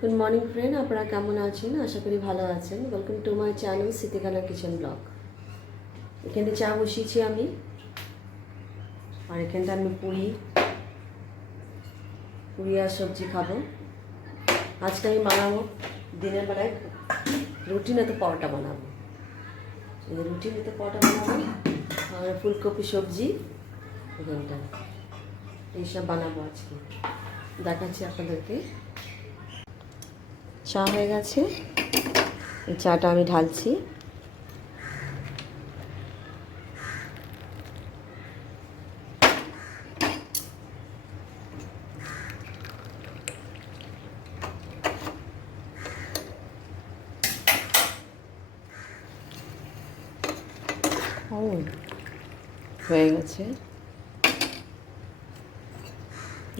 Good morning friend, আপনারা কেমন আছেন? আশা করি ভালো আছেন। Welcome to my channel Sitikana kitchen blog. এখানে চা বসিয়েছি আমি, আর এখানটা আমি পুরি আর সবজি খাবো। আজকে আমি বানাবো দিনের বেলায় রুটি না তো পরোটা বানাবো। রুটি না তো পরোটা বানাবো আর ফুলকপি সবজি এখানটা এইসব বানাবো আজকে, দেখাচ্ছি আপনাদেরকে। চা হয়ে গেছে, এই চাটা আমি ঢালছি। হয়ে গেছে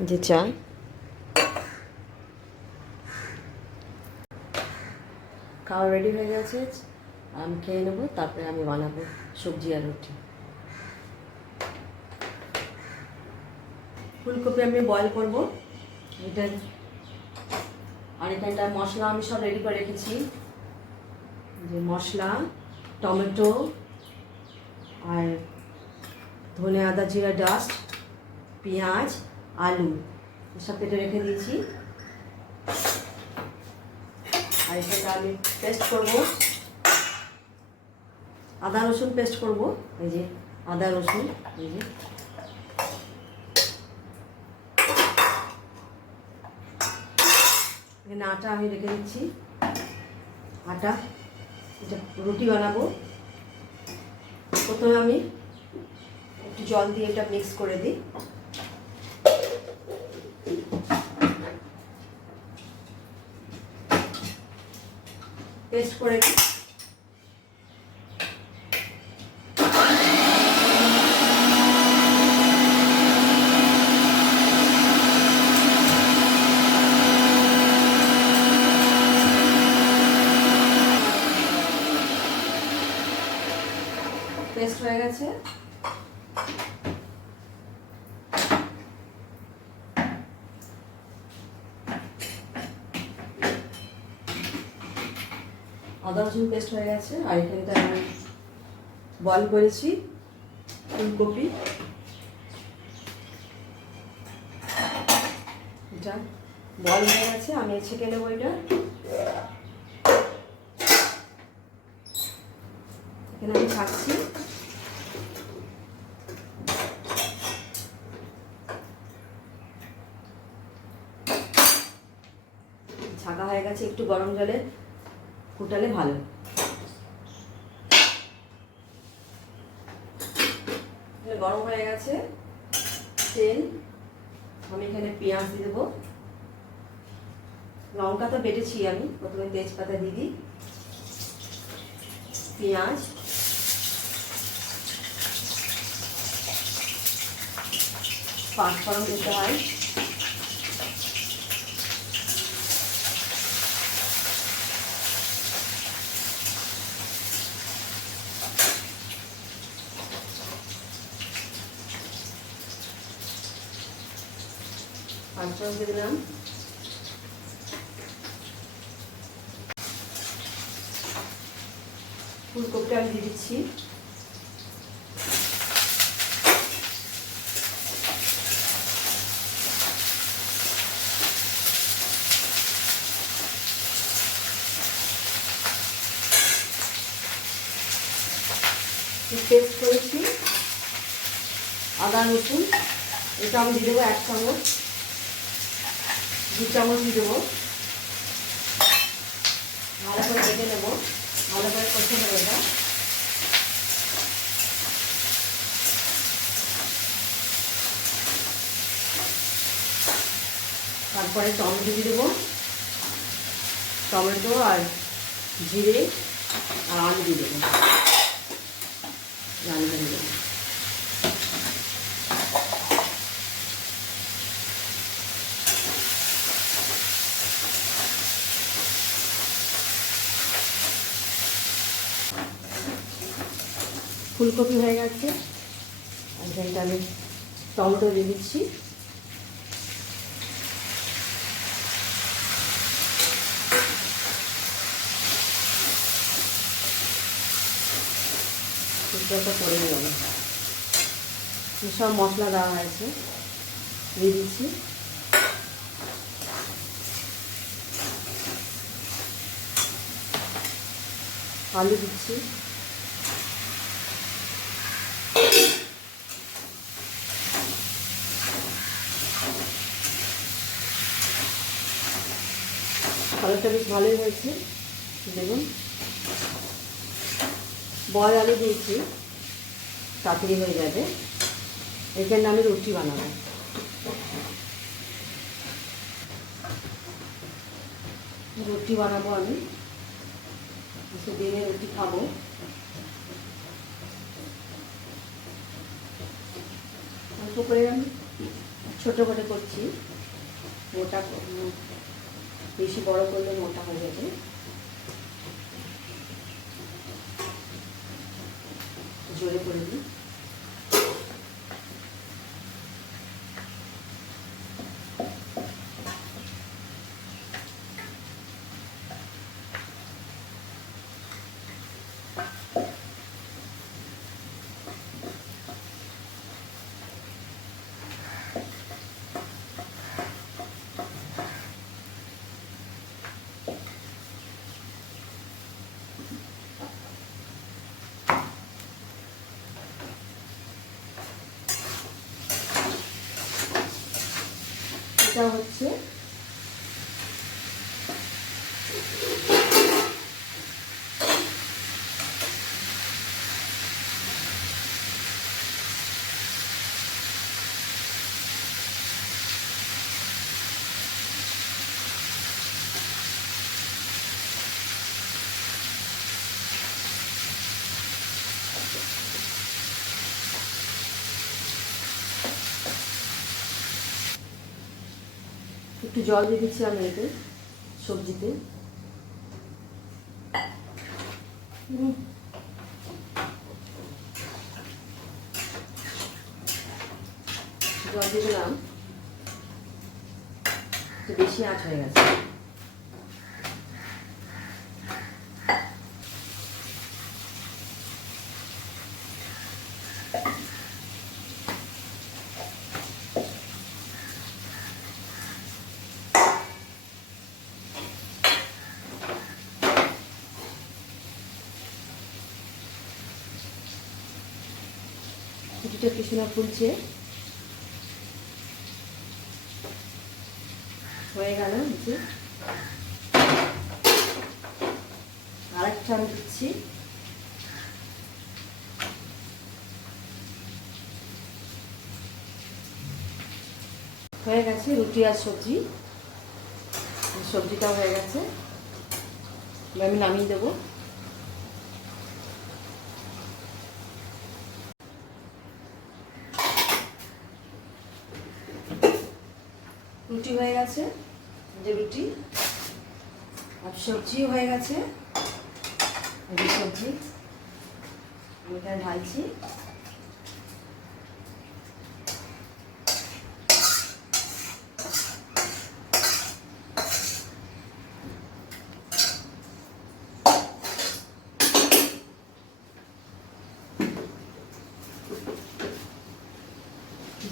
যে চা। খাওয়া রেডি হয়ে গেছে, আমি খেয়ে নেবো, তারপরে আমি বানাবো সবজি আর রুটি। ফুলকপি আমি বয়েল করবো এটা, আর এখানটা মশলা আমি সব রেডি করে রেখেছি। যে মশলা, টমেটো আর ধনে আদা জিরা ডাস্ট, পেঁয়াজ, আলু এসব কেটে রেখে দিয়েছি। আর এখানটা আমি পেস্ট করব, আদা রসুন পেস্ট করব। এই যে আদা রসুন, এই যে এখানে আটা আমি রেখে দিচ্ছি। আটা, এটা রুটি বানাবো। প্রথমে আমি একটু জল দিয়ে এটা মিক্স করে দিই। পেস্ট করে দিই। পেস্ট হয়ে গেছে। আদা রসুন পেস্ট হয়ে গেছে। আর এখানটা আমি বয়েল করেছি ফুলকপি, এটা বয়েল হয়ে গেছে। আমি ছেঁকে নেবো এটা। এখানে আমি ছাড়ছি। ছাকা হয়ে গেছে, একটু গরম জলে ফুটালে ভালো। গরম হয়ে গেছে তেল, আমি এখানে পেঁয়াজ দিয়ে দেবো। লঙ্কা তো বেটেছি আমি, প্রথমে তেজপাতা দিয়ে দিই, পেঁয়াজ, পাঁচফোড়ন দিতে হয়, পাঁচফোড়ন দিয়ে দিলাম। ফুলকপিটা আমি দিয়ে দিচ্ছি। পেস্ট করেছি আদা রসুন, এটা আমি দিয়ে দেবো 1 চামচ, 2 চামচ দিয়ে দেবো। ভালো করে ভেজে নেবো, ভালো করে কষে নেবো এটা। তারপরে টমেটো দিয়ে দেবো, টমেটো আর জিরে আর আলু দিয়ে দেবো, আলু দিয়ে দেবো। ফুলকপি হয়ে গেছে, এখানটা আমি টমেটো দিয়ে দিচ্ছি। এটা করে গেল। সব মশলা দেওয়া হয়েছে, দিয়ে দিচ্ছি। আলু দিচ্ছি, আলুটা বেশ ভালোই হয়েছে। দেখুন, বয়েল আলু দিয়েছি, তাড়াতাড়ি হয়ে যাবে। এখানে আমি রুটি বানাবো। রুটি বানাবো আমি, দিনে রুটি খাবো। অল্প করে আমি ছোটো করে করছি, মোটা বেশি বড় করলে মোটা হয়ে যাবে। জোরে করে দিই। এটা হচ্ছে একটু জল দিয়ে দিচ্ছি আমি এতে, সবজিতে। জল দিয়ে দিলাম, বেশি আঁচ হয়ে গেছে। রুটিটা কিছু না ফুলছে, হয়ে গেল। আরেকটা আমি দিচ্ছি। হয়ে গেছে রুটি আর সবজি, সবজিটাও হয়ে গেছে। আমি নামিয়ে দেবো। রুটি হয়ে গেছে, যে রুটি আর সবজিও হয়ে গেছে। এই সবজি আমি এখানে ঢালছি।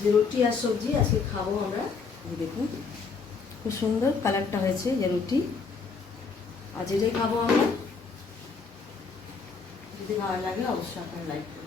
যে রুটি আর সবজি আজকে খাবো আমরা। দেখুন খুব সুন্দর কালারটা হয়েছে, যে রুটি আজ এটাই খাবো আমরা। যদি ভালো লাগে অবশ্যই আপনারা লাইক করুন।